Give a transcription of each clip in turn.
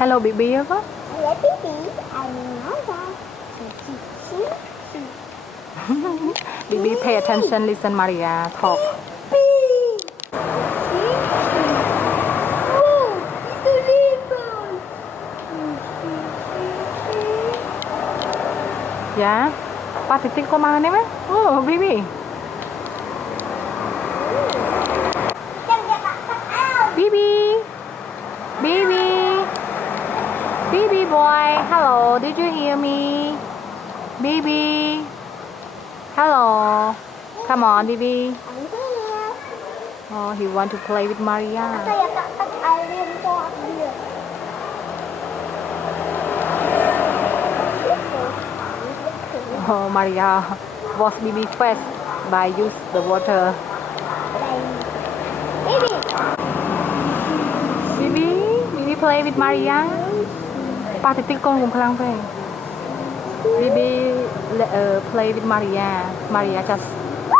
Hello Bibi apa? Hello Bibi, I'm Marya. Bibi pay attention, listen Maria talk. Ya, Pak titik kok mana mah? Oh, Bibi. Bibi. Bibi. Bibi boy, hello, did you hear me? Bibi. Hello. Come on, Bibi. Oh, he want to play with Maria. Oh, Maria wash Bibi face by use the water. Bibi play with Maria. Pa titik con cùng khlang về. Bibi play with Maria. Maria just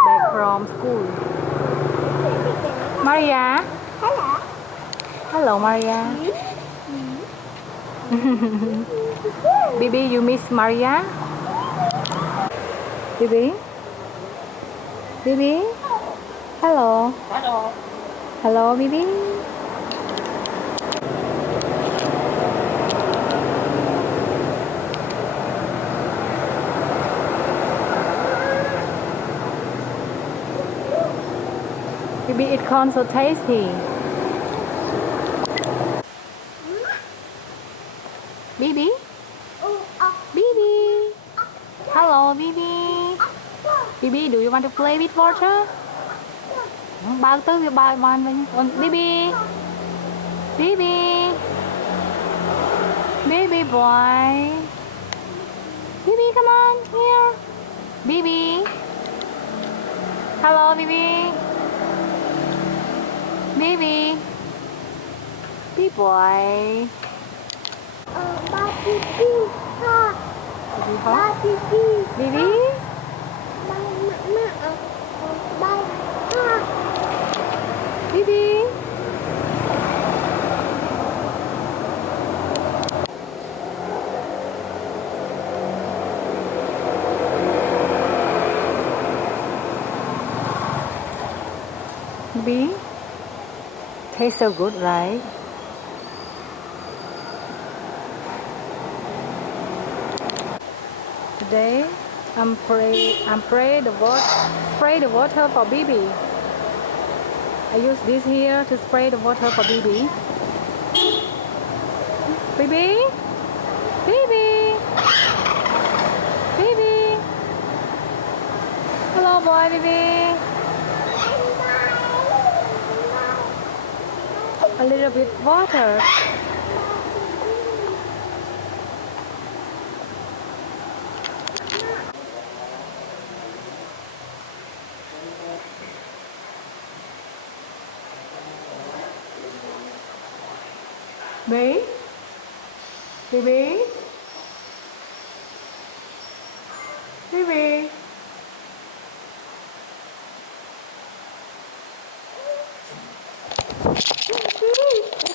back from school. Maria. Hello. Hello, Maria. Bibi, you miss Maria? Bibi? Bibi? Hello. Hello. Hello, Bibi. Bibi, it corn so tasty. Bibi? Bibi? Hello, Bibi. Bibi, do you want to play with water? Bao tới thì bao bao mình. Bibi. Bibi. Bibi boy. Bibi, come on here. Bibi. Hello, Bibi. Bibi. Bibi boy. Bibi ha. Bibi hả? Bibi. Bibi. Bibi. Bibi. Tastes so good, right? Today, spray the water for Bibi. I use this here to spray the water for Bibi. Bibi, Bibi, Bibi. Hello, boy, Bibi. A little bit water. Baby? Baby? Baby?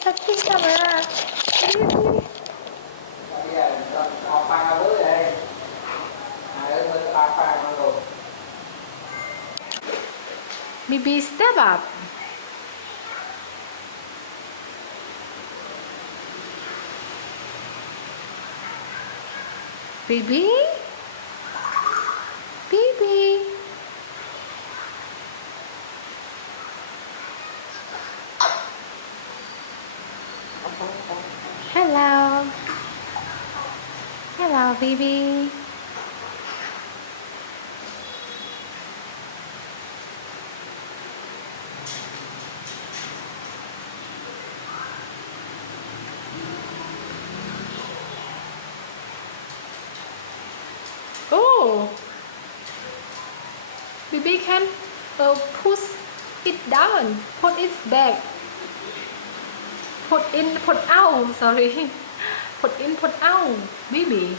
Touching camera. Bibi, step up. Bibi? Bibi? Hello. Hello, Bibi. Oh, Bibi can push it down, put it back, put in, put out, sorry, put in, put out, Bibi.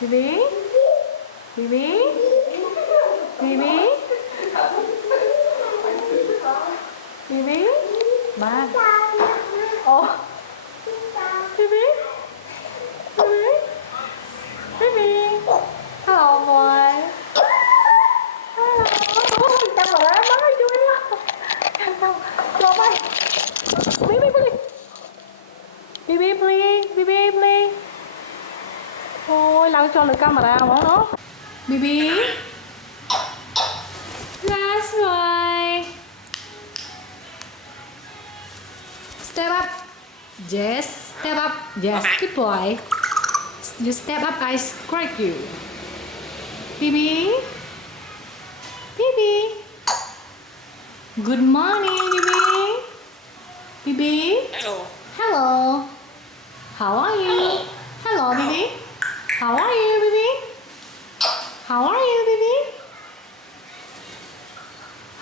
Bibi, Bibi, Bibi, Bibi, ba. Oh, Bibi, Bibi, Bibi. Hello boy. Hello. Oh, căng vào đó, má vui lắm. Căng vào, vô bay. Bibi, Bibi. Bibi, please, Bibi, please. Ôi, làm cho được camera món đó. Bibi. That's right. Step up. Yes, step up. Yes, good boy. You step up, I scratch you. Bibi. Bibi. Good morning, Bibi. Bibi. Hello. Hello. How are you? Hello, Bibi. How are you, Bibi? How are you, Bibi?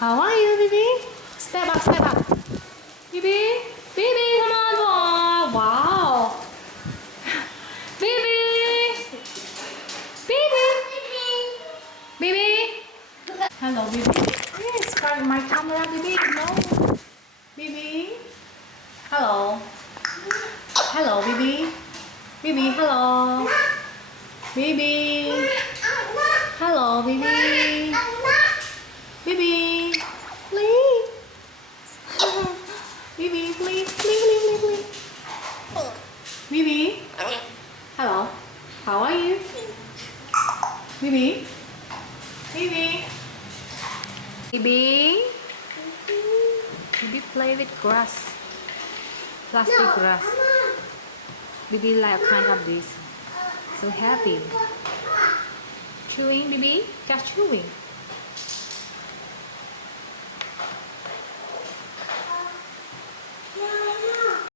How are you, Bibi? Step up, step up. Bibi, Bibi, come on, boy. Wow. Bibi, Bibi, Bibi. Hello, Bibi. Yes, got my camera, Bibi. No, Bibi. Hello. Hello, Bibi. Bibi, hello. Bibi. Hello, Bibi. Bibi. Please. Bibi, please, please, please, please. Bibi. Hello. How are you? Bibi. Bibi. Bibi. Bibi play with grass. Plastic grass. Bibi like kind of this. So happy. Chewing, Bibi. Just chewing.